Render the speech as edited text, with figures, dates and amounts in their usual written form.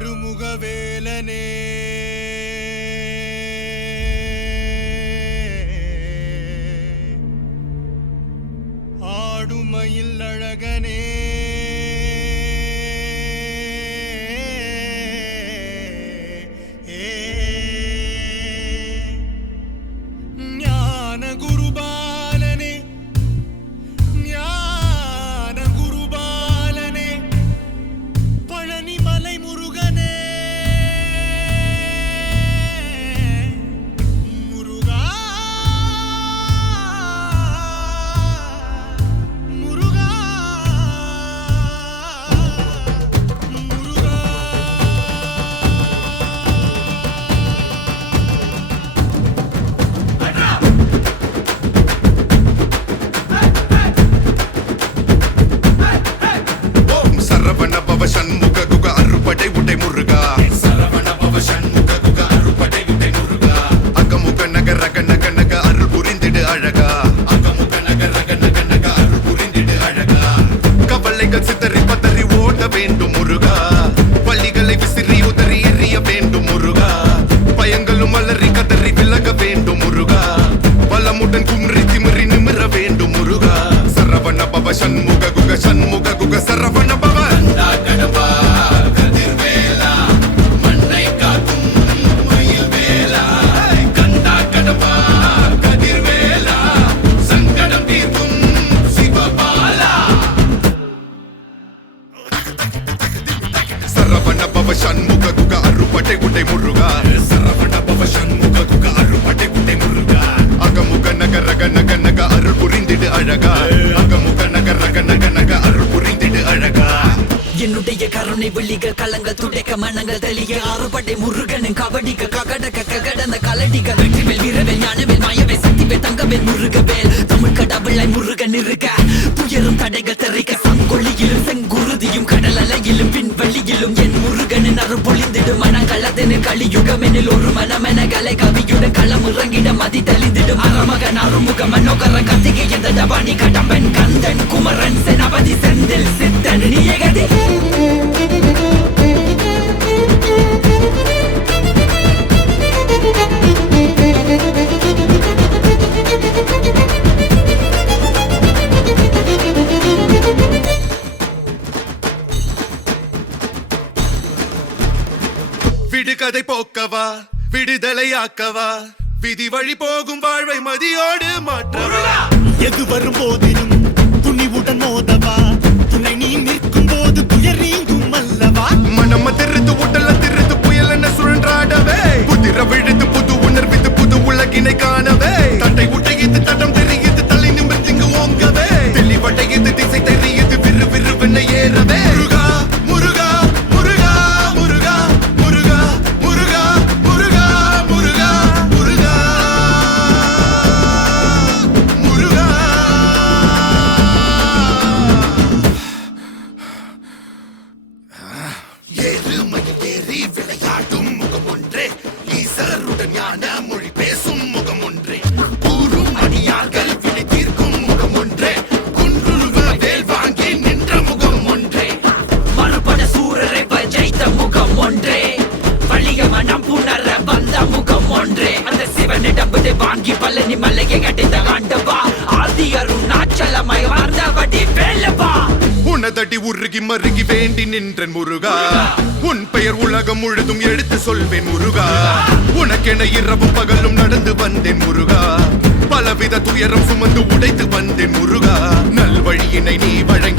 ஆறுமுகவேலனே ஆடுமயில் அழகனே ஞான குருபாலனே ஞான குருபாலனே பழனிமலை முருகனே முருகா முருகா முருகா ஓம் சரவண பவ சண்முக குக அறுபடை உடை முருகா சரவண பவ சண்முக குக அறுபடை உடை முருகா அகமுக நக ரக நக நக அருள் புரிந்திடு அழகா அகமுக நக ரக நக நக அருள் புரிந்திடு அழகா கவலைகள் சிதறி பதறி ஓட வேண்டும் முருகா பள்ளிகளை விசிறி உதறி எறிய வேண்டும் முருகா பயங்களும் அலறி கதறி விலக வேண்டும் முருகா பலமுடன் கும்ரி திமிரி நிமிர வேண்டும் முருகா சரவண பவ சண்முக குக சரவண பவ கடம்பா கதிர்வேலா மண்ணை காக்கும் மயில் வேலா கந்தா கடம்பா கதிர்வேலா சங்கடம் தீர்க்கும் சிவபாலா சரவண பவ சண்முக குக அறுபடை உடை முருகா சரவண பவ சண்முக குக அறுபடை உடை முருகா அகமுக நக ரக நக நக அருள் புரிந்திடு அழகா அகமுக நக ரக நக நக அருள் புரிந்திடு அழகா என்னுடைய கருணை விழிகள் கலங்கள் துடைக்க மனங்கள் தெளிய ஆறுபடை முருகனின் கபடிக ககடக ககடந்த கலடிக வெற்றிவேல் வீரவேல் ஞானவேல் மாயவேல் சக்திவேல் தங்கவேல் முருகவேல் தமிழ் கடவுளாய் முருகன் இருக்க துயரும் தடைகள் தெரிக்க சங்கொழியிலும் செங்குருதியும் கடல் அலையிலும் பின்வழியிலும் என் முருகனின் அருள் பொழிந்திடும் மனங்களதென கலியுகமெனில் ஒரு மனமென கலை கவியுடன் களம் இறங்கிட மதி தெளிந்திடும் அறமகன் அருமுக மனோகர கத்திகை எந்த டபானி கடம்பன் கந்தன் குமரன் செனபதி செந்தில் சித்தன் நீயகதி விடுகதை போக்கவா விடுதலையாக்கவா விதி வழி போகும் வாழ்வை மதியோடு மாற்றவா எது வரும் போதிலும் துணிவுடன் மோதவா துணை நீ நிற்கும் போது துயர் நீங்கும் அல்லவா மனம திருத்து உடல திருத்து புயல் என்ன சுழன்றாடவே புதிர விழுது புது உணர்விது புது உலகினை காணவே தட்டை உடையது தடம் தெரியுது தலை நிமிர்த்திங்கு ஓங்கவே தெளிவடையது திசை தெரியுது விறு விறுவென ஏறவே முருகா முருகா முருகா முருகா முருகா முருகா முருகா முருகா முருகா முருகா ஏறுமையில் ஏறி விளையாடும் முகம் ஒன்றே ஈசருடன் ஞான மொழி பேசும் முகம் ஒன்றே கூறும் அடியார்கள் வினை தீர்க்கும் முகம் ஒன்றே குன்றுருவ வேல் வாங்கி நின்ற முகம் ஒன்றே மறுபட சூரரை ஜெயித்த முகம் ஒன்றே வலிய மனம் புணர வந்த முகம் ஒன்றே அந்த சிவனிடம்பதை வாங்கி பழனி மலையை கட்டித்த ஆண்டவா ஆதி அருணாச்சலமாய் வாழ்ந்தபடி வேலவா உனதடி உருகி மருகி வேண்டி நின்றன் முருகா உன் பெயர் உலகம் முழுதும் எடுத்து சொல்வேன் முருகா உனக்கென இரவும் பகலும் நடந்து வந்தேன் முருகா பலவித துயரம் சுமந்து உடைத்து வந்தேன் முருகா நல்வழியினை நீ வழங்கி